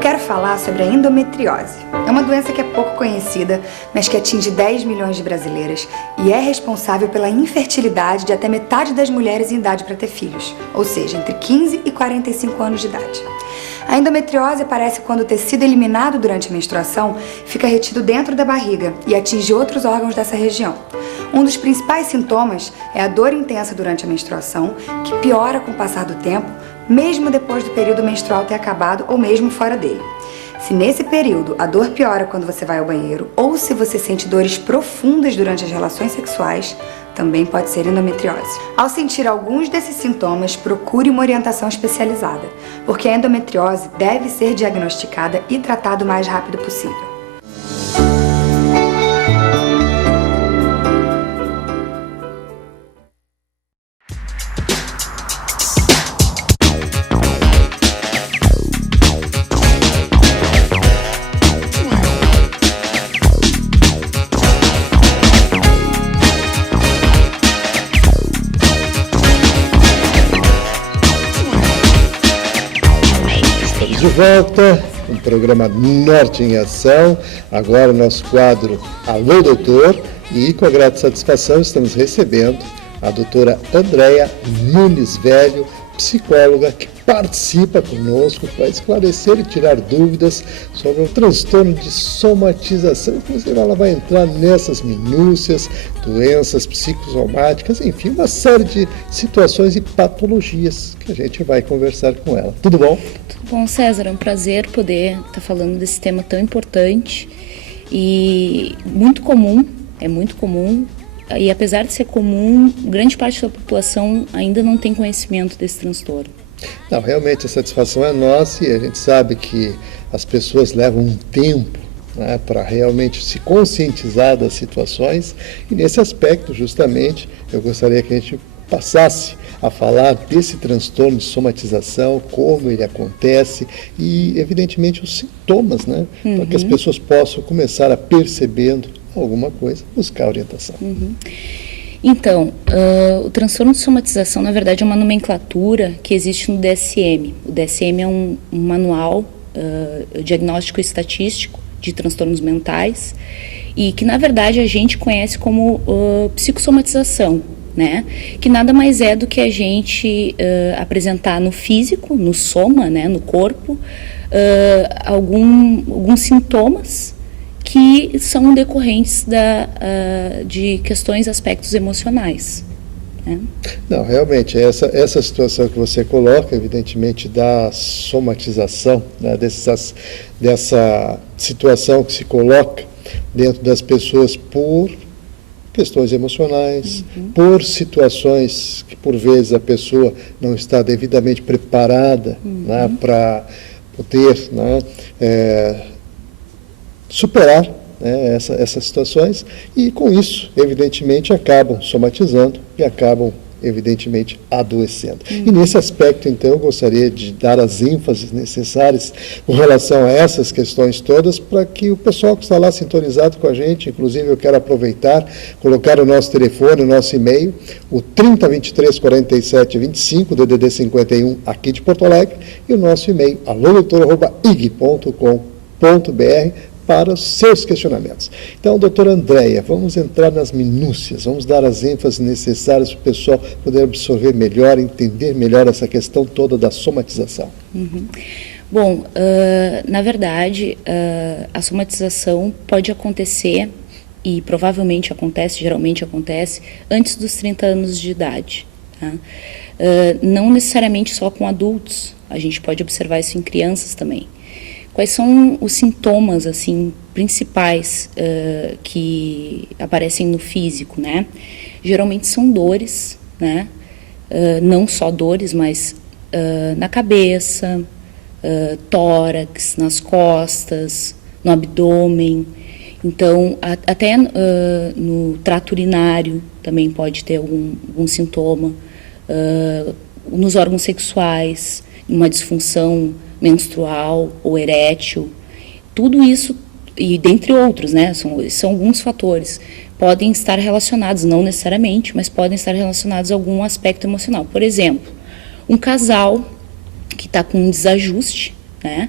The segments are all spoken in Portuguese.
quero falar sobre a endometriose. É uma doença que é pouco conhecida, mas que atinge 10 milhões de brasileiras e é responsável pela infertilidade de até metade das mulheres em idade para ter filhos, ou seja, entre 15 e 45 anos de idade. A endometriose aparece quando o tecido eliminado durante a menstruação fica retido dentro da barriga e atinge outros órgãos dessa região. Um dos principais sintomas é a dor intensa durante a menstruação, que piora com o passar do tempo, mesmo depois do período menstrual ter acabado ou mesmo fora dele. Se nesse período a dor piora quando você vai ao banheiro ou se você sente dores profundas durante as relações sexuais, também pode ser endometriose. Ao sentir alguns desses sintomas, procure uma orientação especializada, porque a endometriose deve ser diagnosticada e tratada o mais rápido possível. De volta, o programa Norte em Ação, agora o nosso quadro Alô Doutor, e com a grata satisfação estamos recebendo a doutora Andréia Nunes Velho, psicóloga que participa conosco para esclarecer e tirar dúvidas sobre o transtorno de somatização. Inclusive ela vai entrar nessas minúcias, doenças psicossomáticas, enfim, uma série de situações e patologias que a gente vai conversar com ela. Tudo bom? Tudo bom, César. É um prazer poder estar falando desse tema tão importante e muito comum, e apesar de ser comum, grande parte da população ainda não tem conhecimento desse transtorno. Não, realmente a satisfação é nossa e a gente sabe que as pessoas levam um tempo, né, para realmente se conscientizar das situações, e nesse aspecto justamente eu gostaria que a gente passasse a falar desse transtorno de somatização, como ele acontece e evidentemente os sintomas, né, para que as pessoas possam começar a percebendo alguma coisa, buscar orientação. Então, o transtorno de somatização, na verdade, é uma nomenclatura que existe no DSM. O DSM é um manual diagnóstico e estatístico de transtornos mentais e que, na verdade, a gente conhece como psicossomatização, né? Que nada mais é do que a gente apresentar no físico, no soma, né? No corpo, alguns sintomas que são decorrentes de questões, aspectos emocionais. Né? Não, realmente, essa situação que você coloca, evidentemente, da somatização, né, dessa situação que se coloca dentro das pessoas por questões emocionais, por situações que, por vezes, a pessoa não está devidamente preparada, né, para poder, né, superar, né, essas situações, e com isso, evidentemente, acabam somatizando e acabam, evidentemente, adoecendo. E nesse aspecto, então, eu gostaria de dar as ênfases necessárias com relação a essas questões todas, para que o pessoal que está lá sintonizado com a gente, inclusive eu quero aproveitar, colocar o nosso telefone, o nosso e-mail, o 3023 47 25, DDD 51, aqui de Porto Alegre, e o nosso e-mail, alodoutor@ig.com.br, para os seus questionamentos. Então, doutora Andréia, vamos entrar nas minúcias, vamos dar as ênfases necessárias para o pessoal poder absorver melhor, entender melhor essa questão toda da somatização. Bom, na verdade, a somatização pode acontecer, e provavelmente acontece, geralmente acontece, antes dos 30 anos de idade. Tá? Não necessariamente só com adultos, a gente pode observar isso em crianças também. Quais são os sintomas, assim, principais que aparecem no físico, né? Geralmente são dores, né? Não só dores, mas na cabeça, tórax, nas costas, no abdômen. Então, até no trato urinário também pode ter algum sintoma. Nos órgãos sexuais, uma disfunção menstrual ou erétil, tudo isso, e dentre outros, né, são alguns fatores, podem estar relacionados, não necessariamente, mas podem estar relacionados a algum aspecto emocional. Por exemplo, um casal que está com um desajuste, né,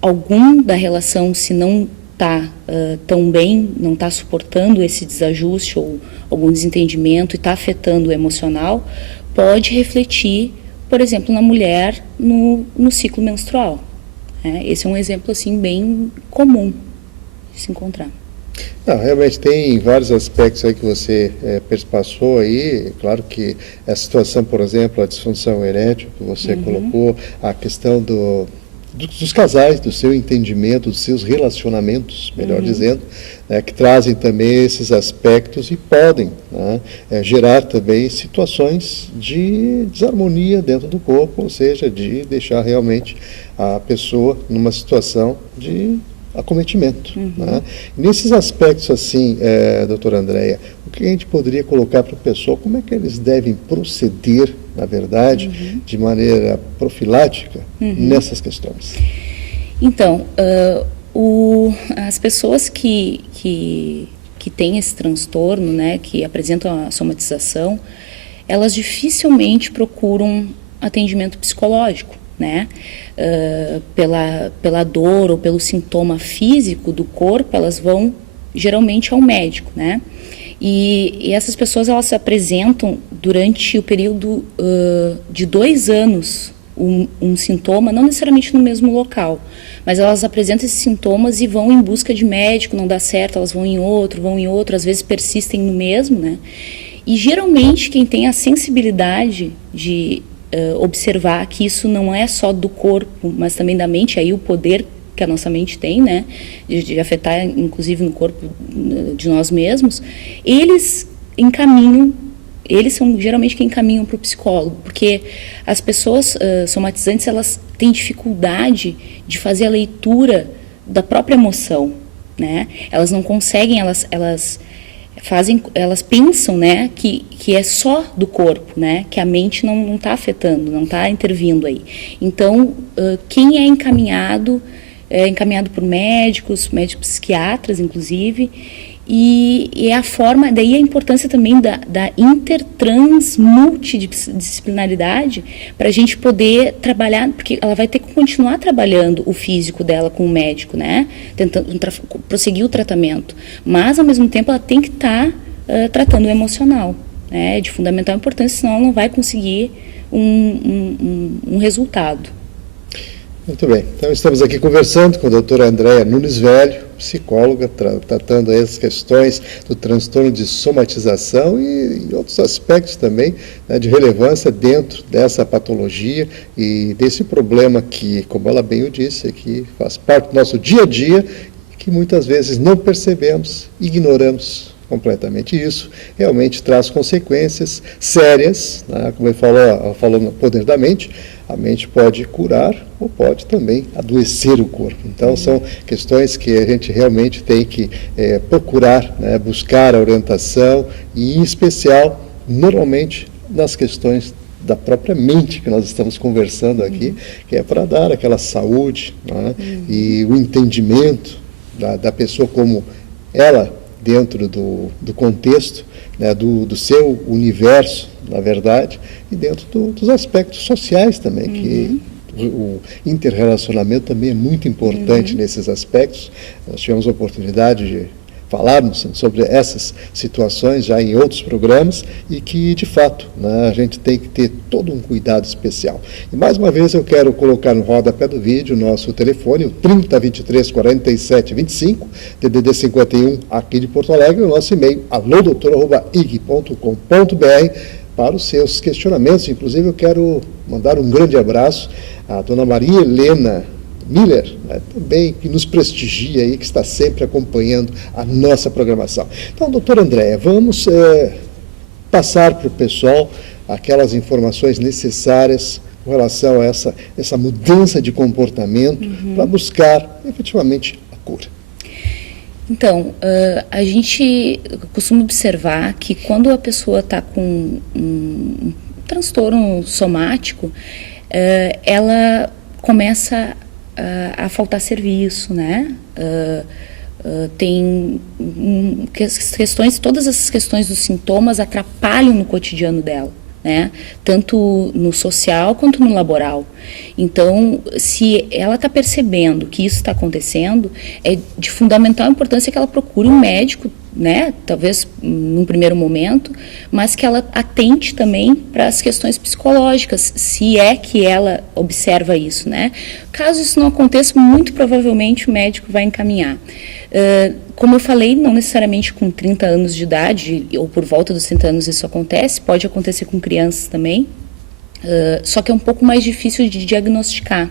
algum da relação, se não está tão bem, não está suportando esse desajuste ou algum desentendimento e está afetando o emocional, pode refletir, por exemplo, na mulher no ciclo menstrual. Esse é um exemplo assim bem comum de se encontrar. Não, realmente tem vários aspectos aí que você perpassou aí. Claro que a situação, por exemplo, a disfunção erétil que você colocou, a questão dos casais, do seu entendimento, dos seus relacionamentos, melhor dizendo, que trazem também esses aspectos e podem, né, gerar também situações de desarmonia dentro do corpo, ou seja, de deixar realmente a pessoa numa situação de acometimento. Né? Nesses aspectos assim, doutora Andréia, o que a gente poderia colocar para o pessoal, como é que eles devem proceder, na verdade, de maneira profilática nessas questões? Então, as pessoas que têm esse transtorno, né, que apresentam a somatização, elas dificilmente procuram atendimento psicológico, né? Pela dor ou pelo sintoma físico do corpo, elas vão geralmente ao médico, né? E essas pessoas, elas se apresentam durante o período de 2 anos um sintoma, não necessariamente no mesmo local, mas elas apresentam esses sintomas e vão em busca de médico, não dá certo, elas vão em outro, às vezes persistem no mesmo, né? E geralmente quem tem a sensibilidade de observar que isso não é só do corpo, mas também da mente, aí o poder que a nossa mente tem, né, de afetar inclusive no corpo de nós mesmos, eles são geralmente quem encaminham para o psicólogo, porque as pessoas somatizantes, elas têm dificuldade de fazer a leitura da própria emoção, né? Elas não conseguem, elas pensam, né, que é só do corpo, né, que a mente não está afetando, não está intervindo aí. Então, quem é encaminhado por médicos psiquiatras, inclusive, e é a forma, daí a importância também da multidisciplinaridade para a gente poder trabalhar, porque ela vai ter que continuar trabalhando o físico dela com o médico, né? Tentando prosseguir o tratamento, mas ao mesmo tempo ela tem que estar tratando o emocional, né? É de fundamental importância, senão ela não vai conseguir um resultado. Muito bem, então estamos aqui conversando com a doutora Andréia Nunes Velho, psicóloga, tratando essas questões do transtorno de somatização e outros aspectos também, né, de relevância dentro dessa patologia e desse problema que, como ela bem o disse, que faz parte do nosso dia a dia e que muitas vezes não percebemos, ignoramos completamente. Isso realmente traz consequências sérias, né, como ele falou no Poder da Mente. A mente pode curar ou pode também adoecer o corpo. Então, são questões que a gente realmente tem que procurar, né, buscar a orientação e, em especial, normalmente, nas questões da própria mente que nós estamos conversando aqui, que é para dar aquela saúde, né, e o entendimento da pessoa como ela, dentro do contexto, né, do seu universo, na verdade, e dentro dos aspectos sociais também, que o interrelacionamento também é muito importante nesses aspectos. Nós tivemos a oportunidade de falarmos sobre essas situações já em outros programas e que, de fato, né, a gente tem que ter todo um cuidado especial. E, mais uma vez, eu quero colocar no rodapé do vídeo o nosso telefone, o 3023 47 25, DDD 51, aqui de Porto Alegre, e o nosso e-mail, alodoutor@ig.com.br, para os seus questionamentos. Inclusive, eu quero mandar um grande abraço à dona Maria Helena Miller, né, também, que nos prestigia aí, que está sempre acompanhando a nossa programação. Então, doutora Andréia, vamos passar para o pessoal aquelas informações necessárias com relação a essa mudança de comportamento para buscar, efetivamente, a cura. Então, a gente costuma observar que quando a pessoa está com um transtorno somático, ela começa a faltar serviço, né? Tem questões, todas essas questões dos sintomas atrapalham no cotidiano dela, né? Tanto no social quanto no laboral. Então, se ela está percebendo que isso está acontecendo, é de fundamental importância que ela procure um médico, né? Talvez num primeiro momento, mas que ela atente também para as questões psicológicas, se é que ela observa isso, né? Caso isso não aconteça, muito provavelmente o médico vai encaminhar. Como eu falei, não necessariamente com 30 anos de idade, ou por volta dos 30 anos isso acontece, pode acontecer com crianças também, só que é um pouco mais difícil de diagnosticar.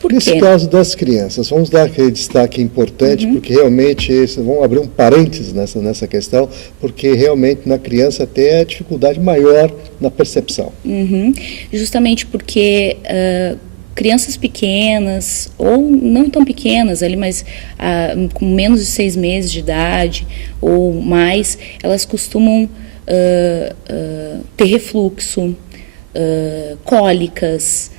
Por Nesse quê? caso das crianças, vamos dar aquele destaque importante, porque realmente, vamos abrir um parênteses nessa questão, porque realmente na criança tem a dificuldade maior na percepção. Justamente porque crianças pequenas, ou não tão pequenas ali, mas com menos de 6 meses de idade ou mais, elas costumam ter refluxo, cólicas,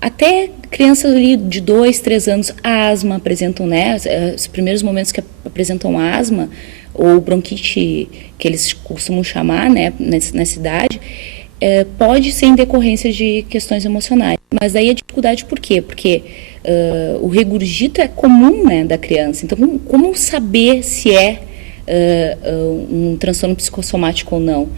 até crianças ali de 2, 3 anos, asma apresentam, né? Os primeiros momentos que apresentam asma, ou bronquite, que eles costumam chamar, né, nessa idade, pode ser em decorrência de questões emocionais. Mas daí a dificuldade por quê? Porque o regurgito é comum, né, da criança. Então, como saber se é um transtorno psicossomático ou não?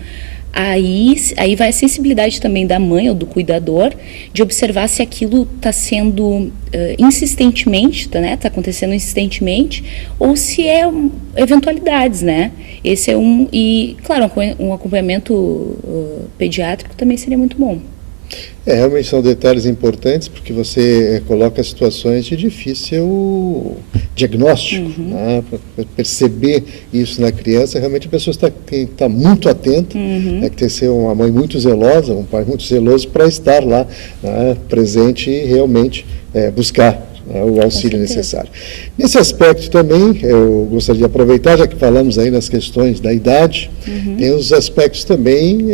Aí vai a sensibilidade também da mãe ou do cuidador de observar se aquilo está sendo insistentemente, né, está acontecendo insistentemente, ou se é eventualidades, né? Esse é e claro, um acompanhamento pediátrico também seria muito bom. Realmente são detalhes importantes, porque você coloca situações de difícil diagnóstico, né? Para perceber isso na criança, realmente a pessoa tem que estar muito atenta, tem que ser uma mãe muito zelosa, um pai muito zeloso para estar lá, né, presente e realmente buscar o auxílio necessário. Nesse aspecto também, eu gostaria de aproveitar, já que falamos aí nas questões da idade, tem os aspectos também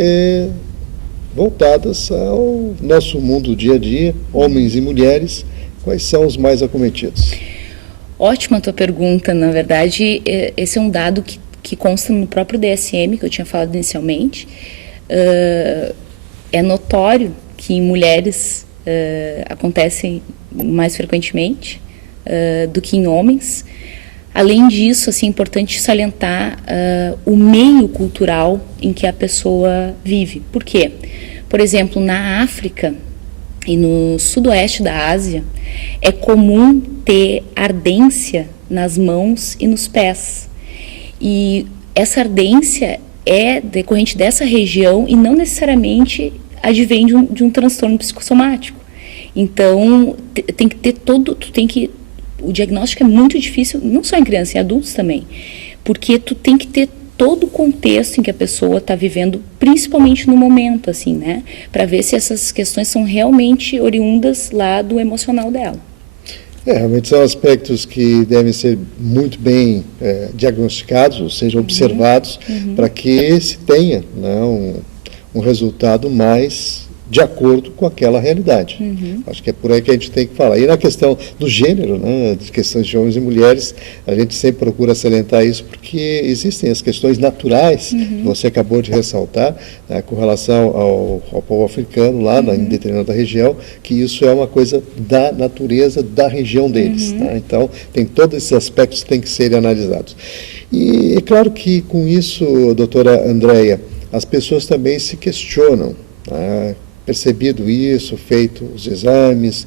voltadas ao nosso mundo dia a dia, homens e mulheres, quais são os mais acometidos? Ótima a tua pergunta, na verdade, esse é um dado que consta no próprio DSM, que eu tinha falado inicialmente. É notório que em mulheres acontecem mais frequentemente do que em homens. Além disso, assim, é importante salientar o meio cultural em que a pessoa vive. Por quê? Por exemplo, na África e no sudoeste da Ásia, é comum ter ardência nas mãos e nos pés. E essa ardência é decorrente dessa região e não necessariamente advém de um transtorno psicossomático. Então, tem que ter o diagnóstico é muito difícil, não só em crianças, em adultos também, porque tu tem que ter todo o contexto em que a pessoa está vivendo, principalmente no momento, assim, né, para ver se essas questões são realmente oriundas lá do emocional dela. Realmente são aspectos que devem ser muito bem diagnosticados, ou seja, observados, para que se tenha, né, um resultado mais de acordo com aquela realidade. Acho que é por aí que a gente tem que falar. E na questão do gênero, né, de questões de homens e mulheres, a gente sempre procura salientar isso, porque existem as questões naturais, que você acabou de ressaltar, né, com relação ao povo africano, lá em determinada região, que isso é uma coisa da natureza da região deles. Tá? Então, tem todos esses aspectos que têm que serem analisados. E é claro que, com isso, doutora Andréia, as pessoas também se questionam, né? Percebido isso, feito os exames,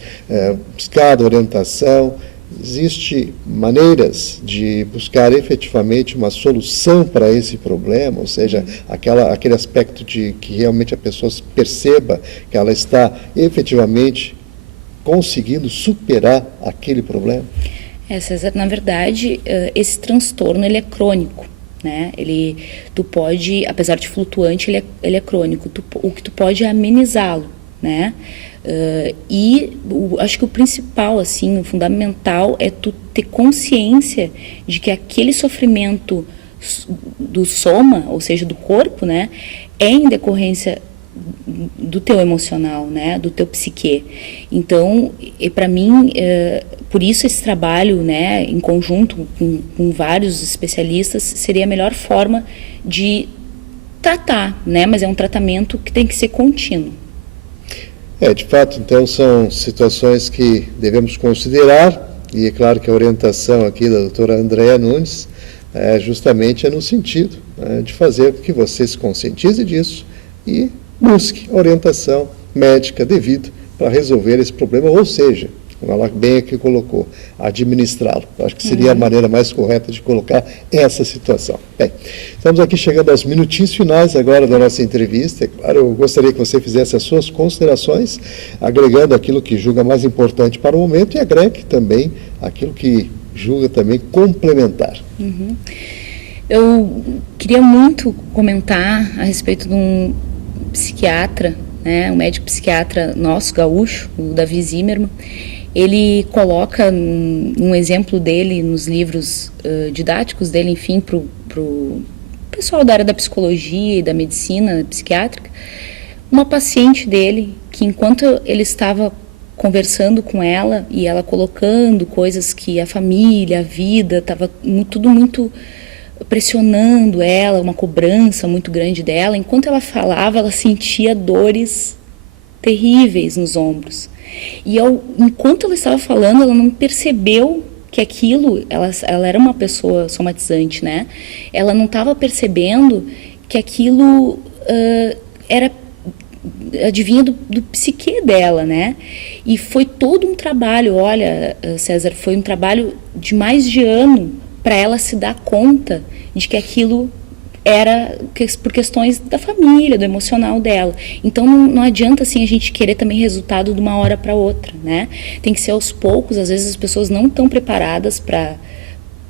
buscado orientação, existem maneiras de buscar efetivamente uma solução para esse problema, ou seja, aquele aspecto de que realmente a pessoa perceba que ela está efetivamente conseguindo superar aquele problema? César, na verdade, esse transtorno ele é crônico. Né? Tu pode, apesar de flutuante, ele é crônico. O que tu pode é amenizá-lo, né? Acho que o principal, assim, o fundamental é tu ter consciência de que aquele sofrimento do soma, ou seja, do corpo, né, é em decorrência do teu emocional, né, do teu psique. Então, para mim, por isso esse trabalho, né, em conjunto com vários especialistas, seria a melhor forma de tratar, né? Mas é um tratamento que tem que ser contínuo. De fato, então, são situações que devemos considerar, e é claro que a orientação aqui da doutora Andréa Nunes justamente é no sentido de fazer com que você se conscientize disso e busque orientação médica devida para resolver esse problema, ou seja, como ela bem aqui colocou, administrá-lo. Acho que seria a maneira mais correta de colocar essa situação. Bem, estamos aqui chegando aos minutinhos finais agora da nossa entrevista. É claro, eu gostaria que você fizesse as suas considerações, agregando aquilo que julga mais importante para o momento e agregue também aquilo que julga também complementar. Eu queria muito comentar a respeito de um psiquiatra, né, um médico psiquiatra nosso, gaúcho, o Davi Zimmermann. Ele coloca um exemplo dele nos livros didáticos dele, enfim, para o pessoal da área da psicologia e da medicina psiquiátrica, uma paciente dele que, enquanto ele estava conversando com ela e ela colocando coisas que a família, a vida, estava tudo muito pressionando ela, uma cobrança muito grande dela, enquanto ela falava, ela sentia dores terríveis nos ombros. E enquanto ela estava falando, ela não percebeu que aquilo, ela era uma pessoa somatizante, né? Ela não estava percebendo que aquilo era adivinha do psique dela, né? E foi todo um trabalho, olha, César, foi um trabalho de mais de ano para ela se dar conta de que aquilo era por questões da família, do emocional dela. Então não adianta assim a gente querer também resultado de uma hora para outra, né? Tem que ser aos poucos. Às vezes as pessoas não estão preparadas para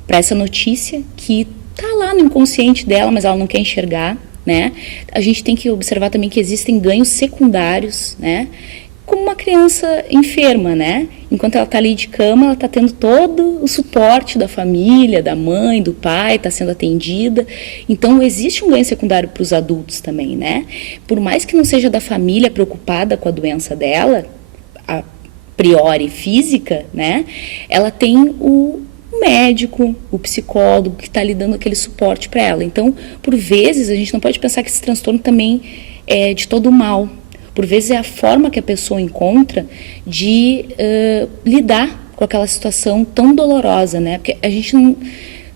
essa notícia que está lá no inconsciente dela, mas ela não quer enxergar, né? A gente tem que observar também que existem ganhos secundários, né? Como uma criança enferma, né? Enquanto ela está ali de cama, ela está tendo todo o suporte da família, da mãe, do pai, está sendo atendida. Então, existe um ganho secundário para os adultos também, né? Por mais que não seja da família preocupada com a doença dela, a priori física, né? Ela tem o médico, o psicólogo que está ali dando aquele suporte para ela. Então, por vezes, a gente não pode pensar que esse transtorno também é de todo mal. Por vezes é a forma que a pessoa encontra de lidar com aquela situação tão dolorosa, né? Porque a gente,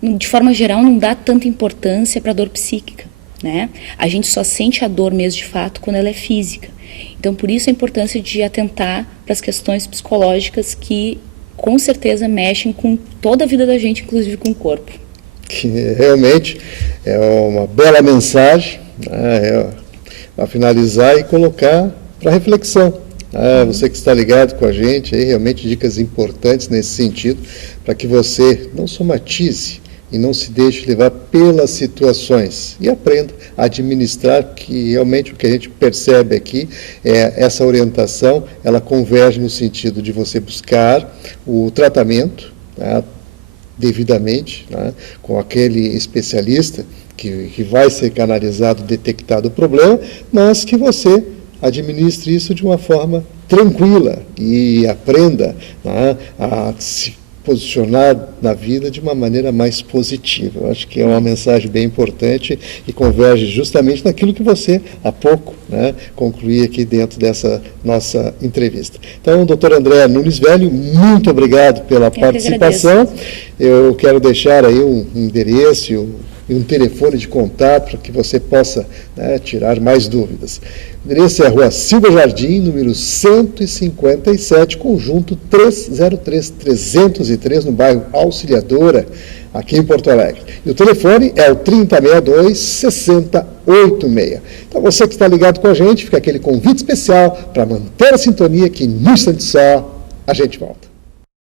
de forma geral, não dá tanta importância para a dor psíquica, né? A gente só sente a dor mesmo de fato quando ela é física. Então, por isso a importância de atentar para as questões psicológicas que, com certeza, mexem com toda a vida da gente, inclusive com o corpo. Que realmente é uma bela mensagem, né? Para finalizar e colocar para reflexão. Você que está ligado com a gente, aí realmente dicas importantes nesse sentido, para que você não somatize e não se deixe levar pelas situações e aprenda a administrar, que realmente o que a gente percebe aqui é essa orientação, ela converge no sentido de você buscar o tratamento, né, devidamente, né, com aquele especialista que vai ser canalizado, detectado o problema, mas que você administre isso de uma forma tranquila e aprenda, né, a se posicionar na vida de uma maneira mais positiva. Eu acho que é uma mensagem bem importante e converge justamente naquilo que você, há pouco, né, concluía aqui dentro dessa nossa entrevista. Então, doutora Andréa Nunes Velho, muito obrigado pela participação. Eu quero deixar aí um endereço e um telefone de contato para que você possa, né, tirar mais dúvidas. O endereço é a Rua Silva Jardim, número 157, conjunto 303-303, no bairro Auxiliadora, aqui em Porto Alegre. E o telefone é o 3062-6086. Então, você que está ligado com a gente, fica aquele convite especial para manter a sintonia, que no instante só a gente volta.